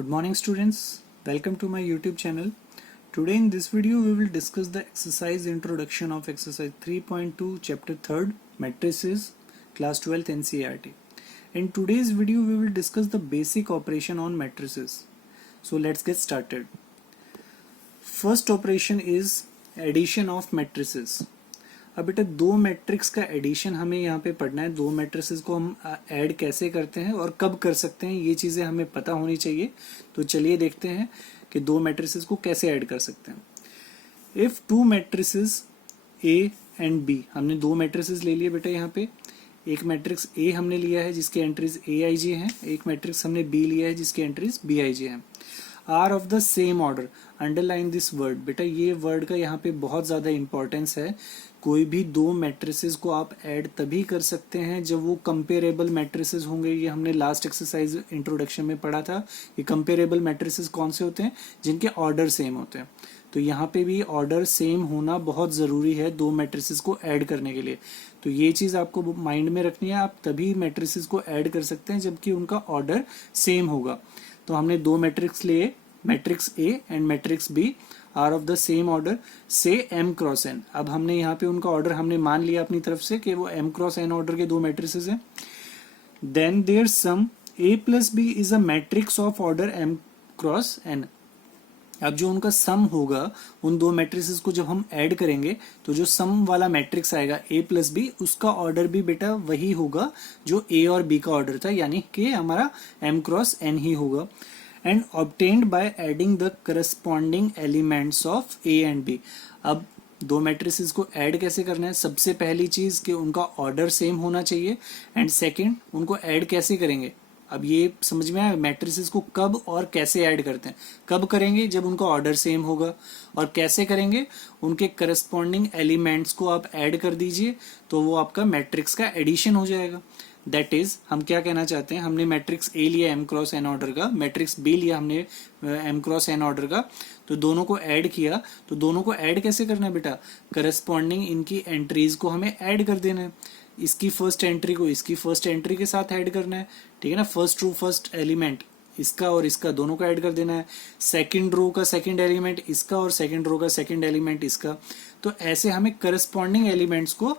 Good morning students, welcome to my YouTube channel. Today in this video we will discuss the exercise introduction of exercise 3.2 chapter 3rd matrices class 12th NCERT. In today's video we will discuss the basic operation on matrices. So let's get started. First operation is addition of matrices. अब बेटा दो matrix का addition हमें यहाँ पे पढ़ना है. दो मैट्रिसेस को हम ऐड कैसे करते हैं और कब कर सकते हैं, ये चीज़ें हमें पता होनी चाहिए. तो चलिए देखते हैं कि दो मैट्रिसेस को कैसे ऐड कर सकते हैं. If two matrices A and B, हमने दो मैट्रिसेस ले लिए बेटा. यहाँ पे एक मैट्रिक्स ए हमने लिया है जिसके एंट्रीज ए आई जी हैं, एक मैट्रिक्स हमने बी लिया है जिसके एंट्रीज बी आई जी हैं. Are of the same order, underline this word. बेटा ये वर्ड का यहाँ पे बहुत ज़्यादा इंपॉर्टेंस है. कोई भी दो मैट्रिसेस को आप ऐड तभी कर सकते हैं जब वो कंपेरेबल मैट्रिसेस होंगे. ये हमने लास्ट एक्सरसाइज इंट्रोडक्शन में पढ़ा था. ये कंपेरेबल मैट्रिसेस कौन से होते हैं? जिनके ऑर्डर सेम होते हैं. तो यहाँ पे भी ऑर्डर सेम होना बहुत ज़रूरी है दो मैट्रिसेस को ऐड करने के लिए. तो ये चीज़ आपको माइंड में रखनी है. आप तभी मैट्रिसेस को ऐड कर सकते हैं जबकि उनका ऑर्डर सेम होगा. तो हमने दो मैट्रिक्स लिए, matrix A and matrix B are of the same order से m क्रॉस n. अब हमने यहाँ पे उनका ऑर्डर हमने मान लिया अपनी तरफ से कि वो m क्रॉस n ऑर्डर के दो मैट्रिसेस हैं. Then their sum a plus B is a matrix of order m cross n. अब जो उनका सम होगा उन दो मैट्रिसेस को जब हम ऐड करेंगे तो जो सम वाला मैट्रिक्स आएगा a प्लस बी, उसका ऑर्डर भी बेटा वही होगा जो a और b का ऑर्डर था, यानी कि हमारा m क्रॉस n ही होगा. And obtained by adding the corresponding elements of A and B. अब दो मैट्रिसेस को ऐड कैसे करना है? सबसे पहली चीज कि उनका ऑर्डर सेम होना चाहिए. एंड सेकंड, उनको ऐड कैसे करेंगे? अब ये समझ में आया मैट्रिसेस को कब और कैसे ऐड करते हैं. कब करेंगे? जब उनका ऑर्डर सेम होगा. और कैसे करेंगे? उनके करस्पॉन्डिंग एलिमेंट्स को आप ऐड कर दीजिए तो वो आपका मैट्रिक्स का एडिशन हो जाएगा. दैट इज, हम क्या कहना चाहते हैं, हमने मैट्रिक्स ए लिया m क्रॉस n ऑर्डर का, मैट्रिक्स बी लिया हमने m क्रॉस n ऑर्डर का. तो दोनों को ऐड किया. तो दोनों को ऐड कैसे करना है बेटा? करस्पॉन्डिंग इनकी एंट्रीज को हमें ऐड कर देना है. इसकी फर्स्ट एंट्री को इसकी फर्स्ट एंट्री के साथ ऐड करना है. ठीक है ना. फर्स्ट टू फर्स्ट एलिमेंट इसका और इसका दोनों को ऐड कर देना है. सेकंड रो का सेकंड एलिमेंट इसका और सेकंड रो का सेकंड एलिमेंट इसका. तो ऐसे हमें करस्पॉन्डिंग एलिमेंट्स को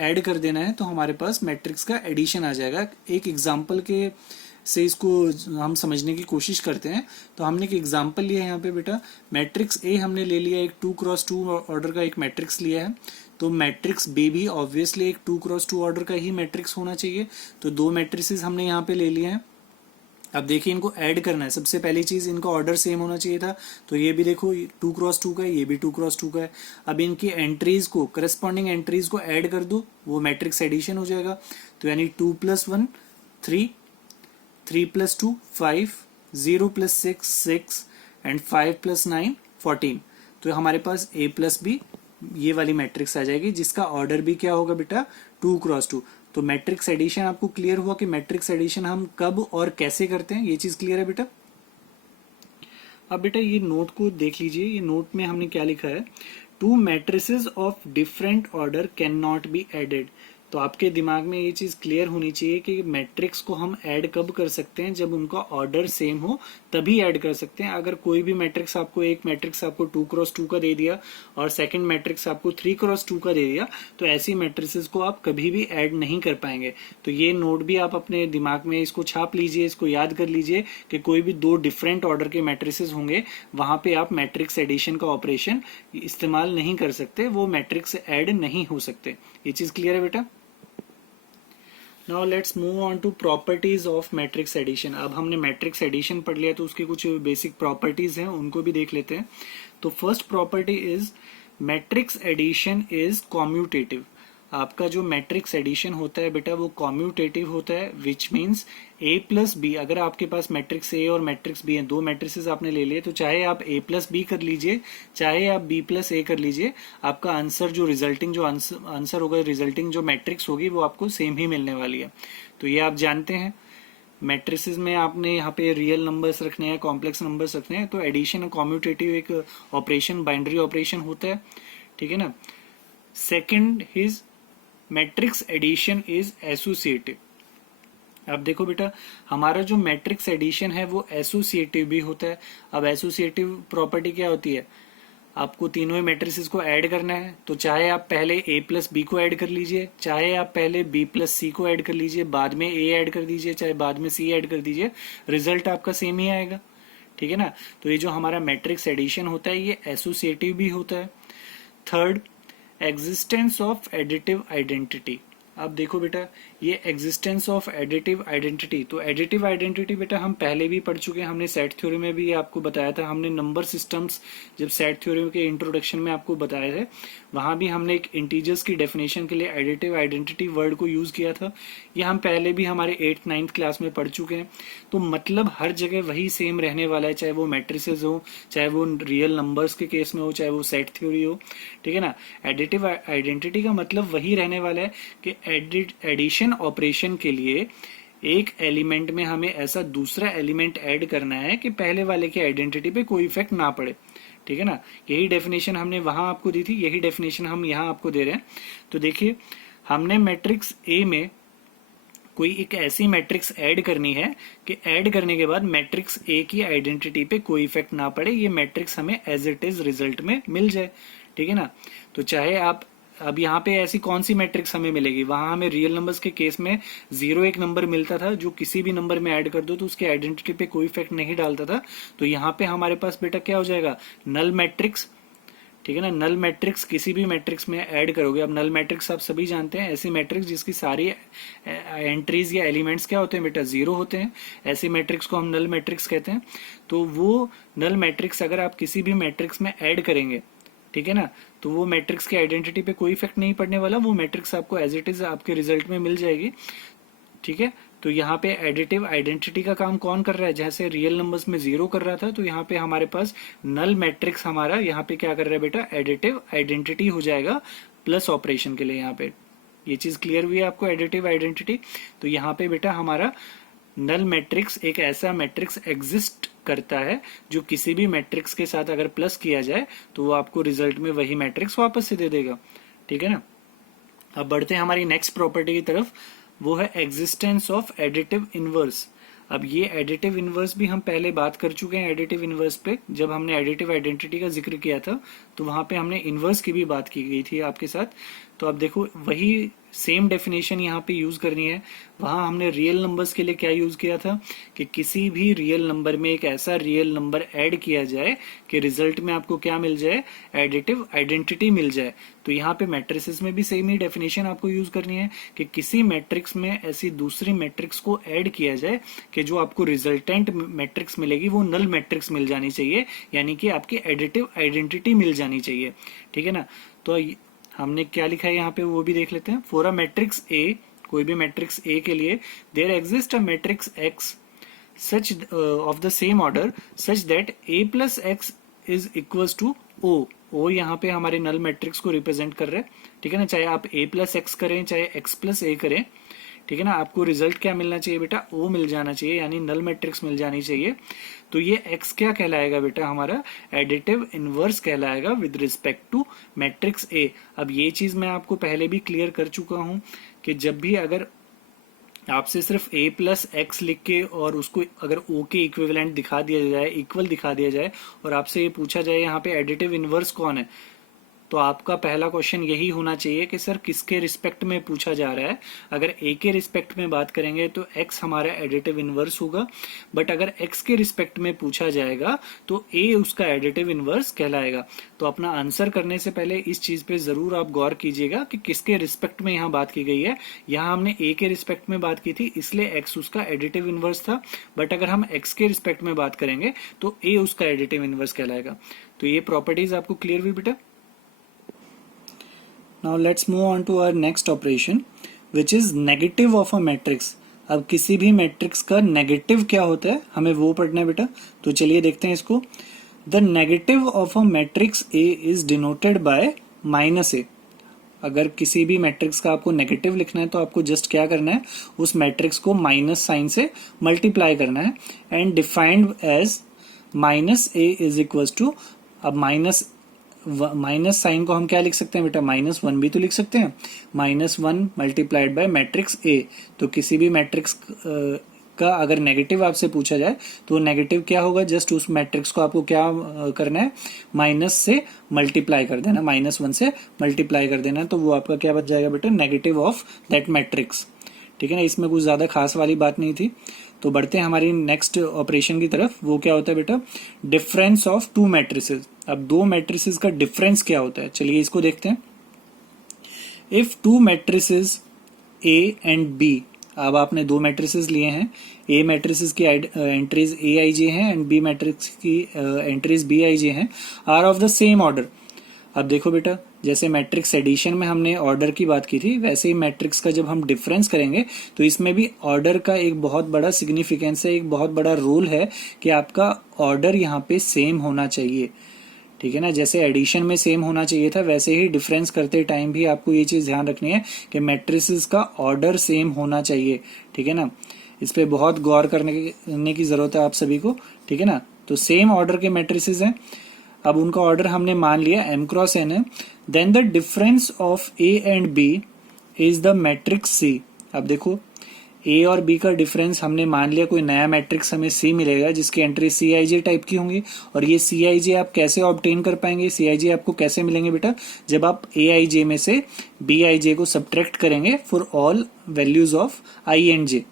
ऐड कर देना है तो हमारे पास मैट्रिक्स का एडिशन आ जाएगा. एक एग्जांपल के से इसको हम समझने की कोशिश करते हैं. तो हमने एक एग्जांपल लिया है यहाँ पे बेटा. मैट्रिक्स ए हमने ले लिया, एक 2 क्रॉस 2 ऑर्डर का एक मैट्रिक्स लिया है. तो मैट्रिक्स बी भी ऑब्वियसली एक 2 क्रॉस 2 ऑर्डर का ही मैट्रिक्स होना चाहिए. तो दो मैट्रिसेस हमने यहाँ पे ले लिए हैं. अब देखिए इनको ऐड करना है. सबसे पहली चीज इनका ऑर्डर सेम होना चाहिए था. तो ये भी देखो 2 क्रॉस 2 का है, ये भी 2 क्रॉस 2 का है. अब इनकी एंट्रीज को, करस्पॉन्डिंग एंट्रीज को ऐड कर दो, वो मैट्रिक्स एडिशन हो जाएगा. तो यानी 2 plus 1 3, 3 plus 2 5, 0 plus 6 6 and 5 plus 9 14. तो हमारे पास a प्लस बी ये वाली मैट्रिक्स आ जाएगी जिसका ऑर्डर भी क्या होगा बेटा? 2 क्रॉस 2. तो मैट्रिक्स एडिशन आपको क्लियर हुआ कि मैट्रिक्स एडिशन हम कब और कैसे करते हैं, ये चीज क्लियर है बेटा. अब बेटा ये नोट को देख लीजिए. ये नोट में हमने क्या लिखा है? Two matrices of different order can not be added. तो आपके दिमाग में ये चीज क्लियर होनी चाहिए कि मैट्रिक्स को हम ऐड कब कर सकते हैं? जब उनका ऑर्डर सेम हो तभी ऐड कर सकते हैं. अगर कोई भी मैट्रिक्स आपको, एक मैट्रिक्स आपको 2 क्रॉस 2 का दे दिया और सेकंड मैट्रिक्स आपको 3 क्रॉस 2 का दे दिया, तो ऐसी मैट्रिसेस को आप कभी भी ऐड नहीं कर पाएंगे. तो ये नोट भी आप अपने दिमाग में इसको छाप लीजिए, इसको याद कर लीजिए कि कोई भी दो डिफरेंट ऑर्डर के मैट्रिसेस होंगे वहां पे आप मैट्रिक्स एडिशन का ऑपरेशन इस्तेमाल नहीं कर सकते, वो मैट्रिक्स ऐड नहीं हो सकते. ये चीज क्लियर है बेटा. Now let's move on to properties of matrix addition. अब हमने मैट्रिक्स एडिशन पढ़ लिया तो उसकी कुछ बेसिक प्रॉपर्टीज हैं, उनको भी देख लेते हैं. तो first property is matrix addition is commutative. आपका जो मैट्रिक्स एडिशन होता है बेटा वो कॉम्यूटेटिव होता है, which means a plus B. अगर आपके पास मैट्रिक्स ए और मैट्रिक्स बी है, दो मैट्रिसेस आपने ले लिए, तो चाहे आप a प्लस बी कर लीजिए, चाहे आप b प्लस ए कर लीजिए, आपका आंसर जो रिजल्टिंग जो आंसर होगा, रिजल्टिंग जो मैट्रिक्स होगी वो आपको सेम ही मिलने वाली है. तो ये आप जानते हैं. मैट्रिसेस में आपने यहाँ पे रियल नंबर्स रखने हैं, कॉम्प्लेक्स नंबर्स रखने हैं. तो एडिशन कॉम्यूटेटिव एक ऑपरेशन, बाइनरी ऑपरेशन होता है. ठीक है ना. Second is matrix addition is associative. अब देखो बेटा, हमारा जो मैट्रिक्स एडिशन है वो एसोसिएटिव भी होता है। अब एसोसिएटिव प्रॉपर्टी क्या होती है, आपको तीनों ही मैट्रिसेस को ऐड करना है, तो चाहे आप पहले a प्लस बी को ऐड कर लीजिए, चाहे आप पहले b प्लस सी को ऐड कर लीजिए, बाद में a ऐड कर दीजिए, चाहे बाद में c ऐड कर दीजिए, रिजल्ट आपका सेम ही आएगा। ठीक है ना। तो ये जो हमारा मैट्रिक्स एडिशन होता है ये एसोसिएटिव भी होता है। Third, existence of additive identity. अब देखो बेटा, ये एग्जिस्टेंस ऑफ एडिटिव आइडेंटिटी, तो एडिटिव आइडेंटिटी बेटा हम पहले भी पढ़ चुके हैं, हमने सेट थ्योरी में भी आपको बताया था, हमने नंबर सिस्टम्स जब सेट थ्योरी के इंट्रोडक्शन में आपको बताए थे, वहां भी हमने एक इंटीजर्स की डेफिनेशन के लिए एडिटिव आइडेंटिटी वर्ड को यूज किया था। ये हम पहले भी हमारे 8th 9th क्लास में पढ़ चुके हैं। तो मतलब हर जगह वही सेम रहने वाला है, चाहे वो मैट्रिसेस हो, चाहे वो रियल नंबर्स के केस में हो, चाहे वो सेट थ्योरी हो। ठीक है ना। एडिटिव आइडेंटिटी का मतलब वही रहने वाला है कि एडिशन ऑपरेशन के लिए एक एलिमेंट में हमें ऐसा दूसरा एलिमेंट ऐड करना है कि पहले वाले की आइडेंटिटी पे कोई इफेक्ट ना पड़े। ठीक है ना। यही डेफिनेशन हमने वहां आपको दी थी, यही डेफिनेशन हम यहां आपको दे रहे हैं। तो देखिए, हमने मैट्रिक्स ए में कोई एक ऐसी मैट्रिक्स ऐड करनी है कि ऐड करने के बाद मैट्रिक्स ए की आइडेंटिटी पे कोई इफेक्ट ना पड़े, ये मैट्रिक्स हमें एज इट इज रिजल्ट में मिल जाए। ठीक है ना। तो चाहे आप, अब यहाँ पे ऐसी कौन सी मैट्रिक्स हमें मिलेगी, वहां हमें रियल नंबर्स के केस में 0 एक नंबर मिलता था जो किसी भी नंबर में ऐड कर दो तो उसके आइडेंटिटी पे कोई इफेक्ट नहीं डालता था। तो यहाँ पे हमारे पास बेटा क्या हो जाएगा, नल मैट्रिक्स। ठीक है ना। नल मैट्रिक्स किसी भी मैट्रिक्स में ऐड करोगे, अब नल मैट्रिक्स आप सभी जानते हैं, ऐसी मैट्रिक्स जिसकी सारी एंट्रीज या एलिमेंट्स क्या होते हैं बेटा, 0 होते हैं, ऐसी मैट्रिक्स को हम नल मैट्रिक्स कहते हैं। तो वो नल मैट्रिक्स अगर आप किसी भी मैट्रिक्स में ऐड करेंगे, ठीक है ना, तो वो मैट्रिक्स की आइडेंटिटी पे कोई इफेक्ट नहीं पड़ने वाला, वो मैट्रिक्स आपको एज इट इज आपके रिजल्ट में मिल जाएगी। ठीक है। तो यहाँ पे एडिटिव आइडेंटिटी का काम कौन कर रहा है, जैसे रियल नंबर्स में 0 कर रहा था, तो यहाँ पे हमारे पास नल मैट्रिक्स हमारा यहाँ पे क्या कर रहा है बेटा, एडिटिव आइडेंटिटी हो जाएगा प्लस ऑपरेशन के लिए। यहाँ पे ये चीज क्लियर हुई है आपको, एडिटिव आइडेंटिटी। तो यहाँ पे बेटा हमारा नल मैट्रिक्स एक ऐसा मैट्रिक्स एग्जिस्ट करता है जो किसी भी मैट्रिक्स के साथ अगर प्लस किया जाए तो वो आपको रिजल्ट में वही मैट्रिक्स वापस से दे देगा। ठीक है ना। अब बढ़ते हैं हमारी नेक्स्ट प्रॉपर्टी की तरफ, वो है एग्जिस्टेंस ऑफ एडिटिव इनवर्स। अब ये एडिटिव इनवर्स भी हम पहले बात कर चुके हैं एडिटिव इनवर्स पे, जब हमने एडिटिव आइडेंटिटी का जिक्र किया था तो वहां पे हमने इनवर्स की भी बात की गई थी आपके साथ। तो अब देखो, वही सेम डेफिनेशन यहाँ पे यूज करनी है। वहां हमने रियल नंबर्स के लिए क्या यूज किया था कि किसी भी रियल नंबर में एक ऐसा रियल नंबर ऐड किया जाए कि रिजल्ट में आपको क्या मिल जाए, एडिटिव आइडेंटिटी मिल जाए। तो यहाँ पे मैट्रिसेस में भी सेम ही डेफिनेशन आपको यूज करनी है कि किसी मैट्रिक्स में ऐसी दूसरी मैट्रिक्स को ऐड किया जाए कि जो आपको रिजल्टेंट मैट्रिक्स मिलेगी वो नल मैट्रिक्स मिल जानी चाहिए, यानी कि आपकी एडिटिव आइडेंटिटी मिल जानी चाहिए। ठीक है ना। तो हमने क्या लिखा है यहाँ पे वो भी देख लेते हैं। फॉर अ मैट्रिक्स ए, कोई भी मैट्रिक्स ए के लिए, there exist a matrix X such of the same order such that A plus X is equals to O. O यहाँ पे हमारे नल मैट्रिक्स को रिप्रेजेंट कर रहे हैं। ठीक है ना। चाहे आप ए प्लस एक्स करें, चाहे एक्स प्लस ए करें, ठीक है ना, आपको रिजल्ट क्या मिलना चाहिए बेटा, ओ मिल जाना चाहिए, यानी नल मैट्रिक्स मिल जानी चाहिए। तो ये एक्स क्या कहलाएगा बेटा, हमारा एडिटिव इनवर्स कहलाएगा with respect to matrix A. अब ये चीज मैं आपको पहले भी क्लियर कर चुका हूं कि जब भी अगर आपसे सिर्फ a प्लस एक्स लिख के और उसको अगर o के इक्विवेलेंट दिखा दिया जाए, इक्वल दिखा दिया जाए, और आपसे ये पूछा जाए यहाँ पे एडिटिव इनवर्स कौन है, तो आपका पहला क्वेश्चन यही होना चाहिए कि सर किसके रिस्पेक्ट में पूछा जा रहा है। अगर a के रिस्पेक्ट में बात करेंगे तो x हमारा एडिटिव इनवर्स होगा, बट अगर x के रिस्पेक्ट में पूछा जाएगा तो a उसका एडिटिव इनवर्स कहलाएगा। तो अपना आंसर करने से पहले इस चीज पे जरूर आप गौर कीजिएगा कि किसके रिस्पेक्ट में यहाँ बात की गई है। यहाँ हमने a के रिस्पेक्ट में बात की थी, इसलिए x उसका एडिटिव इनवर्स था, बट अगर हम x के रिस्पेक्ट में बात करेंगे तो a उसका एडिटिव इनवर्स कहलाएगा। तो ये प्रॉपर्टीज आपको क्लियर हुई बेटा। Now let's move on to our next operation, which is negative of a matrix. अब किसी भी मैट्रिक्स का नेगेटिव क्या होता है हमें वो पढ़ना है बेटा। तो चलिए देखते हैं इसको। The negative of a matrix A is denoted by minus A. अगर किसी भी मैट्रिक्स का आपको नेगेटिव लिखना है तो आपको जस्ट क्या करना है, उस मैट्रिक्स को माइनस साइन से मल्टीप्लाई करना है, and defined as minus A is equal to, अब माइनस माइनस साइन को हम क्या लिख सकते हैं बेटा, -1 भी तो लिख सकते हैं, -1 मल्टीप्लाइड बाय मैट्रिक्स ए। तो किसी भी मैट्रिक्स का अगर नेगेटिव आपसे पूछा जाए तो नेगेटिव क्या होगा, जस्ट उस मैट्रिक्स को आपको क्या करना है, माइनस से मल्टीप्लाई कर देना, -1 से मल्टीप्लाई कर देना, तो वो आपका क्या बच जाएगा बेटा, नेगेटिव ऑफ दैट मैट्रिक्स। ठीक है ना, इसमें कुछ ज्यादा खास वाली बात नहीं थी। तो बढ़ते हैं हमारी नेक्स्ट ऑपरेशन की तरफ। वो क्या होता है बेटा, डिफरेंस ऑफ टू मैट्रिसेस। अब दो मैट्रिसेस का डिफरेंस क्या होता है, चलिए इसको देखते हैं। If two matrices A and B, अब आपने दो मैट्रिसेस लिए हैं, ए मैट्रिसेस की एंट्रीज ए आई जे हैं एंड बी मैट्रिक्स की एंट्रीज बी आई जे हैं, are of the same order. अब देखो बेटा, जैसे मैट्रिक्स एडिशन में हमने ऑर्डर की बात की थी, वैसे ही मैट्रिक्स का जब हम डिफरेंस करेंगे तो इसमें भी ऑर्डर का एक बहुत बड़ा सिग्निफिकेंस है, एक बहुत बड़ा रोल है कि आपका ऑर्डर यहाँ पे सेम होना चाहिए। ठीक है ना, जैसे एडिशन में सेम होना चाहिए था, वैसे ही डिफरेंस करते टाइम भी आपको ये चीज ध्यान रखनी है कि मैट्रिसेस का ऑर्डर सेम होना चाहिए। ठीक है ना, इस पे बहुत गौर करने की जरूरत है आप सभी को। ठीक है ना, तो सेम ऑर्डर के मैट्रिसेस हैं, अब उनका ऑर्डर हमने मान लिया m क्रॉस n है, then the difference of a and b is the matrix c। अब देखो, a और b का डिफरेंस हमने मान लिया, कोई नया मैट्रिक्स हमें c मिलेगा जिसकी एंट्री Cij टाइप की होंगी। और ये Cij आप कैसे ऑब्टेन कर पाएंगे, Cij आपको कैसे मिलेंगे बेटा, जब आप Aij में से Bij को सब्ट्रैक्ट करेंगे for all values of i and j।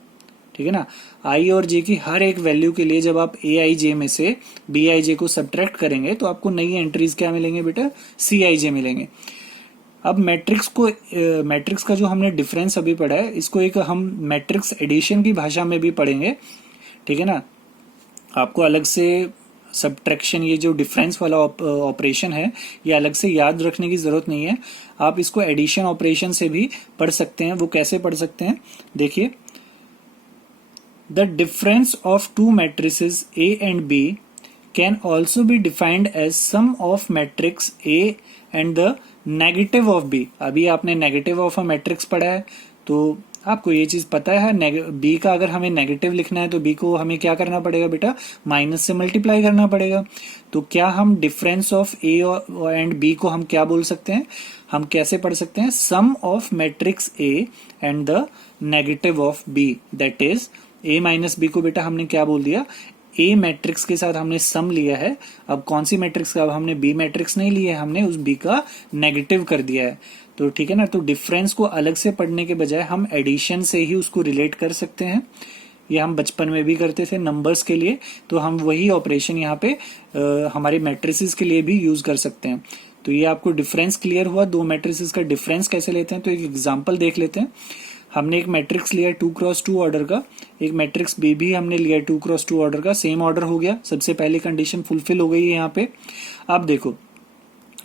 ठीक है ना, i और j की हर एक वैल्यू के लिए जब आप Aij में से Bij को सब्ट्रैक्ट करेंगे तो आपको नई एंट्रीज क्या मिलेंगे बेटा, Cij मिलेंगे। अब मैट्रिक्स का जो हमने डिफरेंस अभी पढ़ा है, इसको एक हम मैट्रिक्स एडिशन की भाषा में भी पढ़ेंगे। ठीक है ना, आपको अलग से सब्ट्रैक्शन, ये जो डिफरेंस वाला ऑपरेशन है, ये अलग से याद रखने की जरूरत नहीं है, आप इसको एडिशन ऑपरेशन से भी पढ़ सकते हैं। वो कैसे पढ़ सकते हैं, देखिए, the difference of two matrices A and B can also be defined as sum of matrix A and the negative of B. अभी आपने नेगेटिव ऑफ अ मैट्रिक्स पढ़ा है, तो आपको ये चीज पता है, बी का अगर हमें नेगेटिव लिखना है तो बी को हमें क्या करना पड़ेगा बेटा, माइनस से मल्टीप्लाई करना पड़ेगा। तो क्या हम difference of A and B को हम क्या बोल सकते हैं, हम कैसे पढ़ सकते हैं, sum of matrix A and the negative of B, that is A minus B को बेटा हमने क्या बोल दिया, ए मैट्रिक्स के साथ हमने सम लिया है। अब कौन सी मैट्रिक्स का, अब हमने बी मैट्रिक्स नहीं लिया है, हमने उस बी का नेगेटिव कर दिया है। तो ठीक है ना, तो डिफरेंस को अलग से पढ़ने के बजाय हम एडिशन से ही उसको रिलेट कर सकते हैं। ये हम बचपन में भी करते थे नंबर्स के लिए, तो हम वही ऑपरेशन यहाँ पे हमारे मैट्रिसेस के लिए भी यूज कर सकते हैं। तो ये आपको डिफरेंस क्लियर हुआ, दो मैट्रिसेस का डिफरेंस कैसे लेते हैं। तो एक एग्जाम्पल देख लेते हैं। हमने एक मैट्रिक्स लिया 2x2 ऑर्डर का, एक मैट्रिक्स बी भी हमने लिया 2x2 ऑर्डर का, सेम ऑर्डर हो गया, सबसे पहली कंडीशन फुलफिल हो गई है यहाँ पे। अब देखो,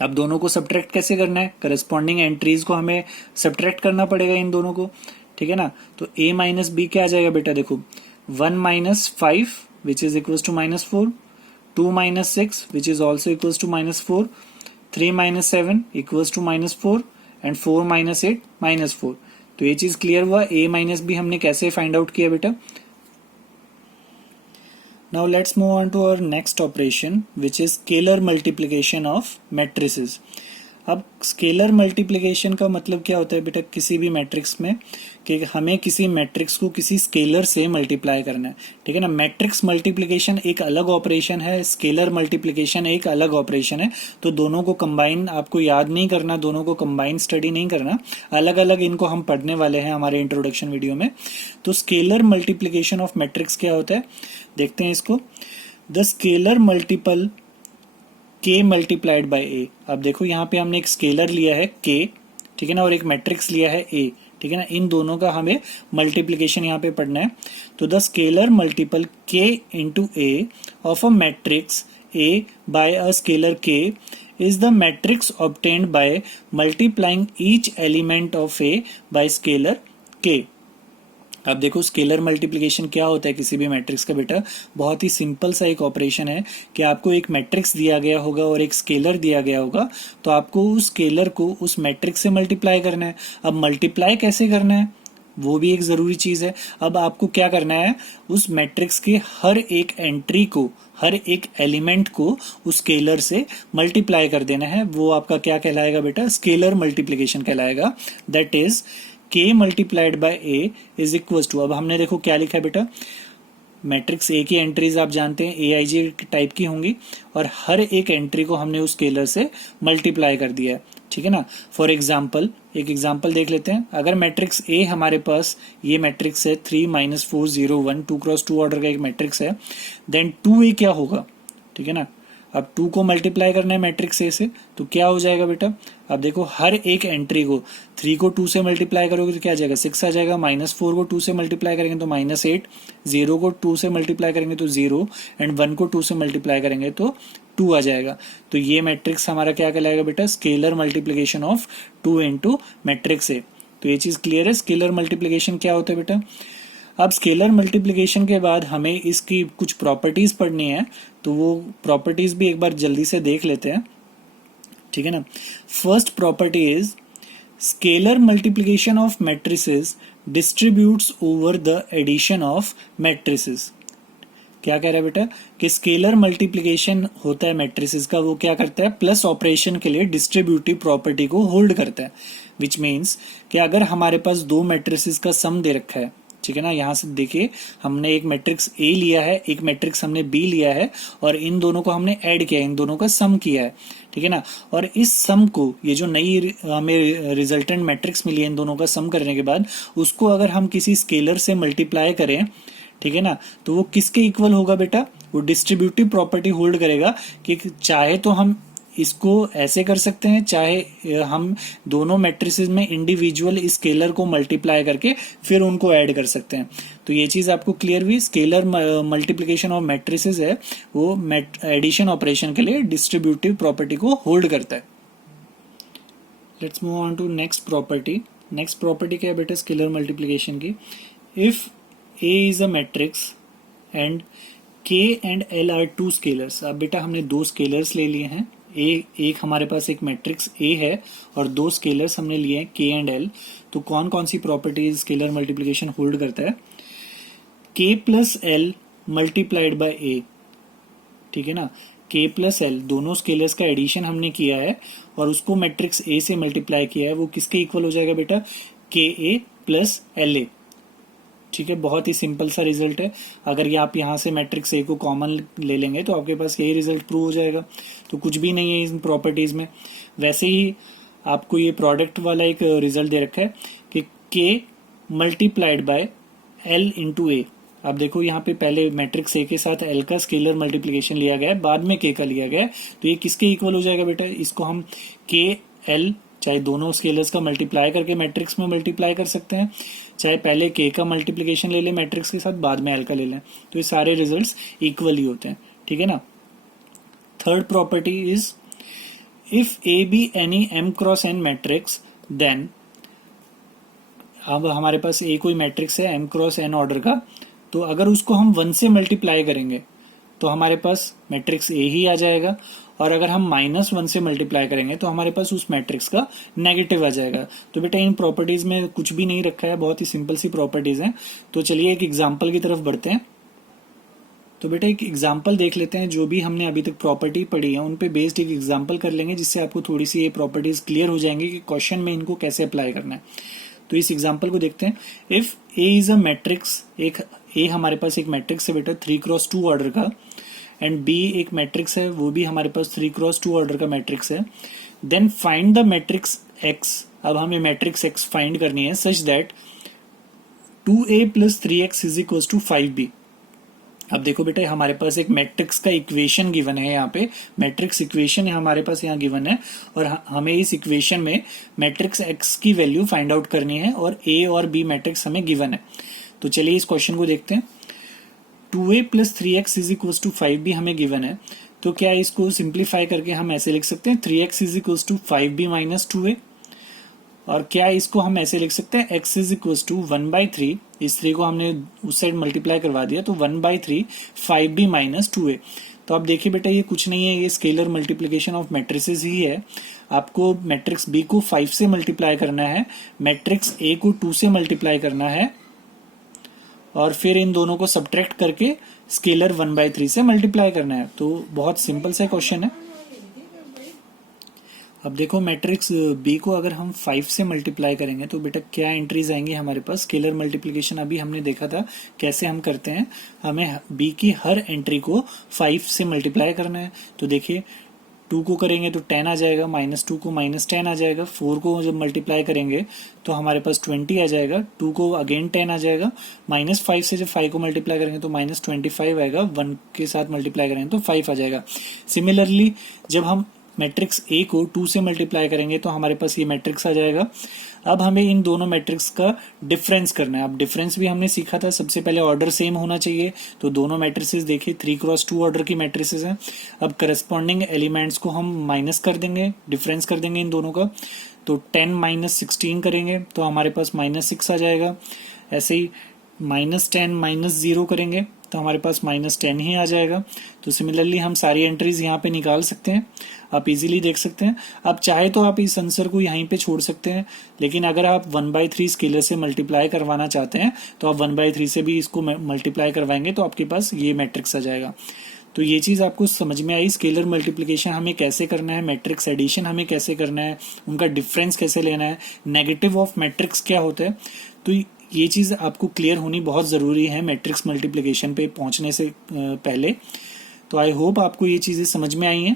अब दोनों को सब्ट्रैक्ट कैसे करना है, करस्पॉन्डिंग एंट्रीज को हमें सब्ट्रैक्ट करना पड़ेगा इन दोनों को। ठीक है ना, तो a माइनस बी क्या आ जाएगा बेटा, देखो 1 minus 5 which is equal to -4, 2 minus 6 which is also equal to -4, 3 minus 7 equal to -4 and 4 minus 8 -4। तो ये चीज क्लियर हुआ, a माइनस बी हमने कैसे फाइंड आउट किया बेटा। Now let's move on to our next operation which is scalar multiplication of matrices. अब scalar multiplication का मतलब क्या होता है बेटा, किसी भी मैट्रिक्स में कि हमें किसी मैट्रिक्स को किसी स्केलर से मल्टीप्लाई करना है। ठीक है ना, मैट्रिक्स मल्टीप्लिकेशन एक अलग ऑपरेशन है, स्केलर मल्टीप्लिकेशन एक अलग ऑपरेशन है। तो दोनों को कंबाइन आपको याद नहीं करना, दोनों को कंबाइन स्टडी नहीं करना, अलग अलग इनको हम पढ़ने वाले हैं हमारे इंट्रोडक्शन वीडियो में। तो स्केलर मल्टीप्लिकेशन ऑफ मैट्रिक्स क्या होता है, देखते हैं इसको। The scalar multiple k multiplied by a। अब देखो यहाँ पे हमने एक स्केलर लिया है k, ठीक है ना, और एक मैट्रिक्स लिया है a। ठीक है ना, इन दोनों का हमें मल्टीप्लिकेशन यहाँ पे पढ़ना है। तो the scalar multiple k into a of a matrix a by a scalar k is the matrix obtained by multiplying each element of a by scalar k। अब देखो, स्केलर मल्टीप्लिकेशन क्या होता है किसी भी मैट्रिक्स का बेटा, बहुत ही सिंपल सा एक ऑपरेशन है कि आपको एक मैट्रिक्स दिया गया होगा और एक स्केलर दिया गया होगा, तो आपको उस स्केलर को उस मैट्रिक्स से मल्टीप्लाई करना है। अब मल्टीप्लाई कैसे करना है, वो भी एक जरूरी चीज है। अब आपको क्या करना है, उस मैट्रिक्स के हर एक एंट्री को, हर एक एलिमेंट को उस स्केलर से मल्टीप्लाई कर देना है। वो आपका क्या कहलाएगा बेटा, स्केलर मल्टीप्लीकेशन कहलाएगा। That is k multiplied by a is equal to, अब हमने देखो क्या लिखा है बेटा, मैट्रिक्स ए की एंट्रीज आप जानते हैं ए आई जी टाइप की होंगी, और हर एक एंट्री को हमने उस स्केलर से मल्टीप्लाई कर दिया है, ठीक है ना। फॉर एग्जाम्पल, एक एग्जाम्पल देख लेते हैं। अगर मैट्रिक्स ए हमारे पास ये मैट्रिक्स है 3-4-0-1, 2x2 ऑर्डर का एक मैट्रिक्स है, देन 2a क्या होगा, ठीक है ना। अब 2 को मल्टीप्लाई करना है मैट्रिक्स ए से, तो क्या हो जाएगा बेटा, अब देखो हर एक एंट्री को 3 को 2 से मल्टीप्लाई करोगे तो क्या आ जाएगा, 6 आ जाएगा। -4 को 2 से मल्टीप्लाई करेंगे तो -8, 0 को 2 से मल्टीप्लाई करेंगे तो 0, एंड 1 को 2 से मल्टीप्लाई करेंगे तो 2 आ जाएगा। तो ये मैट्रिक्स हमारा क्या कहलाएगा बेटा, scalar multiplication of 2 into matrix A. तो ये चीज क्लियर है, स्केलर मल्टीप्लीकेशन क्या होता है बेटा। अब स्केलर मल्टीप्लिकेशन के बाद हमें इसकी कुछ प्रॉपर्टीज पढ़नी है, तो वो प्रॉपर्टीज भी एक बार जल्दी से देख लेते हैं, ठीक है ना। First property is scalar multiplication of matrices distributes over the addition of matrices. क्या कह रहा है बेटा कि स्केलर मल्टीप्लिकेशन होता है मैट्रिसेस का, वो क्या करता है, प्लस ऑपरेशन के लिए डिस्ट्रीब्यूटिव प्रॉपर्टी को होल्ड करता है। विच मीन्स कि अगर हमारे पास दो मैट्रिसेस का सम दे रखा है, ठीक है ना, यहां से देखिए हमने एक मैट्रिक्स ए लिया है, एक मैट्रिक्स हमने बी लिया है, और इन दोनों को हमने ऐड किया है, इन दोनों का सम किया है, ठीक है ना। और इस सम को, ये जो नई हमें रिजल्टेंट मैट्रिक्स मिली है इन दोनों का सम करने के बाद, उसको अगर हम किसी स्केलर से मल्टीप्लाई करें, ठीक है ना, तो वो किसके इक्वल होगा बेटा, वो डिस्ट्रीब्यूटिव प्रॉपर्टी होल्ड करेगा कि चाहे तो हम इसको ऐसे कर सकते हैं, चाहे हम दोनों मैट्रिसेस में इंडिविजुअल स्केलर को मल्टीप्लाई करके फिर उनको ऐड कर सकते हैं। तो ये चीज आपको क्लियर हुई, स्केलर मल्टीप्लिकेशन ऑफ मैट्रिसेस है वो एडिशन ऑपरेशन के लिए डिस्ट्रीब्यूटिव प्रॉपर्टी को होल्ड करता है। Let's move on to next property. Next property क्या है बेटा स्केलर मल्टीप्लिकेशन की, if A is a matrix and K and L are two scalars। अब बेटा हमने दो स्केलर्स ले लिए हैं, एक हमारे पास एक मैट्रिक्स A है और दो स्केलर्स हमने लिए हैं K and L। तो कौन कौन सी प्रॉपर्टीज स्केलर मल्टीप्लिकेशन होल्ड करता है, K plus L multiplied by A, ठीक है ना। K प्लस L दोनों स्केलर्स का एडिशन हमने किया है और उसको मैट्रिक्स A से मल्टीप्लाई किया है, वो किसके इक्वल हो जाएगा बेटा, KA प्लस LA, ठीक है। बहुत ही सिंपल सा रिजल्ट है। अगर ये आप यहाँ से मैट्रिक्स ए को कॉमन ले लेंगे तो आपके पास यही रिजल्ट प्रूव हो जाएगा। तो कुछ भी नहीं है इन प्रॉपर्टीज में। वैसे ही आपको ये प्रोडक्ट वाला एक रिजल्ट दे रखा है कि के मल्टीप्लाइड बाय एल इंटू ए। आप देखो यहाँ पे पहले मैट्रिक्स ए के साथ एल का स्केलर मल्टीप्लीकेशन लिया गया है, बाद में के का लिया गया है, तो ये किसके इक्वल हो जाएगा बेटा, इसको हम के एल चाहे दोनों स्केलर्स का मल्टीप्लाई करके मैट्रिक्स में मल्टीप्लाई कर सकते हैं, चाहे पहले के का मल्टीप्लिकेशन ले लें मैट्रिक्स के साथ, बाद में एल का ले लें, तो ये सारे रिजल्ट्स इक्वल ही होते हैं, ठीक है ना। Third property is if A be any m cross n matrix then, अब हमारे पास ए कोई मैट्रिक्स है एम क्रॉस एन ऑर्डर का, तो अगर उसको हम 1 से मल्टीप्लाई करेंगे तो हमारे पास मैट्रिक्स ए ही आ जाएगा, और अगर हम -1 से मल्टीप्लाई करेंगे तो हमारे पास उस मैट्रिक्स का नेगेटिव आ जाएगा। तो बेटा इन प्रॉपर्टीज में कुछ भी नहीं रखा है, बहुत ही सिंपल सी प्रॉपर्टीज हैं। तो चलिए एक एग्जांपल की तरफ बढ़ते हैं। तो बेटा एक एग्जांपल देख लेते हैं, जो भी हमने अभी तक प्रॉपर्टी पढ़ी है उन पे बेस्ड एक एग्जांपल कर लेंगे, जिससे आपको थोड़ी सी ये प्रॉपर्टीज क्लियर हो जाएंगी कि क्वेश्चन में इनको कैसे अप्लाई करना है। तो इस एग्जांपल को देखते हैं। If A is a matrix, एक ए हमारे पास एक मैट्रिक्स है बेटा 3x2 ऑर्डर का, एंड बी एक मैट्रिक्स है वो भी हमारे पास 3x2 ऑर्डर का मैट्रिक्स है, then find the matrix X. अब हमें मैट्रिक्स एक्स फाइंड करनी है such that 2a + 3x is equal to 5b। अब देखो बेटा हमारे पास एक मैट्रिक्स का इक्वेशन गिवन है, यहाँ पे मैट्रिक्स इक्वेशन है हमारे पास यहाँ गिवन है, और हमें इस इक्वेशन में मैट्रिक्स एक्स की वैल्यू फाइंड आउट करनी है, और ए और बी मैट्रिक्स हमें गिवन है। तो चलिए इस क्वेश्चन को देखते हैं। 2a + 3x is equal to 5b हमें गिवन है, तो क्या इसको सिंप्लीफाई करके हम ऐसे लिख सकते हैं 3x is equal to 5b - 2a, और क्या इसको हम ऐसे लिख सकते हैं x इज इक्वल टू 1/3, इस 3 को हमने उस साइड मल्टीप्लाई करवा दिया तो 1/3 5b - 2a। तो आप देखिए बेटा ये कुछ नहीं है, ये स्केलर मल्टीप्लिकेशन ऑफ मैट्रिसेस ही है। आपको मैट्रिक्स बी को 5 से मल्टीप्लाई करना है, मैट्रिक्स ए को 2 से मल्टीप्लाई करना है, और फिर इन दोनों को सब्ट्रैक्ट करके स्केलर 1/3 से मल्टीप्लाई करना है। तो बहुत सिंपल सा क्वेश्चन है। अब देखो मैट्रिक्स बी को अगर हम 5 से मल्टीप्लाई करेंगे तो बेटा क्या एंट्रीज आएंगी हमारे पास। स्केलर मल्टीप्लिकेशन अभी हमने देखा था कैसे हम करते हैं, हमें बी की हर एंट्री को 5 से मल्टीप्लाई करना है। तो देखिए 2 को करेंगे तो 10 आ जाएगा, -2 को -10 आ जाएगा, 4 को जब मल्टीप्लाई करेंगे तो हमारे पास 20 आ जाएगा, 2 को अगेन 10 आ जाएगा, -5 से जब 5 को मल्टीप्लाई करेंगे तो -25 आएगा, 1 के साथ मल्टीप्लाई करेंगे तो 5 आ जाएगा। सिमिलरली जब हम मैट्रिक्स ए को 2 से मल्टीप्लाई करेंगे तो हमारे पास ये मैट्रिक्स आ जाएगा। अब हमें इन दोनों मैट्रिक्स का डिफरेंस करना है। अब डिफरेंस भी हमने सीखा था, सबसे पहले ऑर्डर सेम होना चाहिए। तो दोनों मैट्रिसेस देखिए 3x2 ऑर्डर की मैट्रिसेस हैं। अब करस्पॉन्डिंग एलिमेंट्स को हम माइनस कर देंगे, डिफरेंस कर देंगे इन दोनों का। तो 10 - 16 करेंगे तो हमारे पास -6 आ जाएगा। ऐसे ही -10 - 0 करेंगे तो हमारे पास -10 ही आ जाएगा। तो सिमिलरली हम सारी एंट्रीज यहाँ पे निकाल सकते हैं, आप इजीली देख सकते हैं। आप चाहे तो आप इस आंसर को यहीं पे छोड़ सकते हैं, लेकिन अगर आप 1/3 स्केलर से मल्टीप्लाई करवाना चाहते हैं तो आप 1/3 से भी इसको मल्टीप्लाई करवाएंगे तो आपके पास ये मैट्रिक्स आ जाएगा। तो ये चीज़ आपको समझ में आई, स्केलर मल्टीप्लिकेशन हमें कैसे करना है, मैट्रिक्स एडिशन हमें कैसे करना है, उनका डिफरेंस कैसे लेना है, नेगेटिव ऑफ मैट्रिक्स क्या होता है। तो ये चीज़ आपको क्लियर होनी बहुत ज़रूरी है मैट्रिक्स मल्टीप्लिकेशन पे पहुंचने से पहले। तो आई होप आपको ये चीज़ें समझ में आई हैं।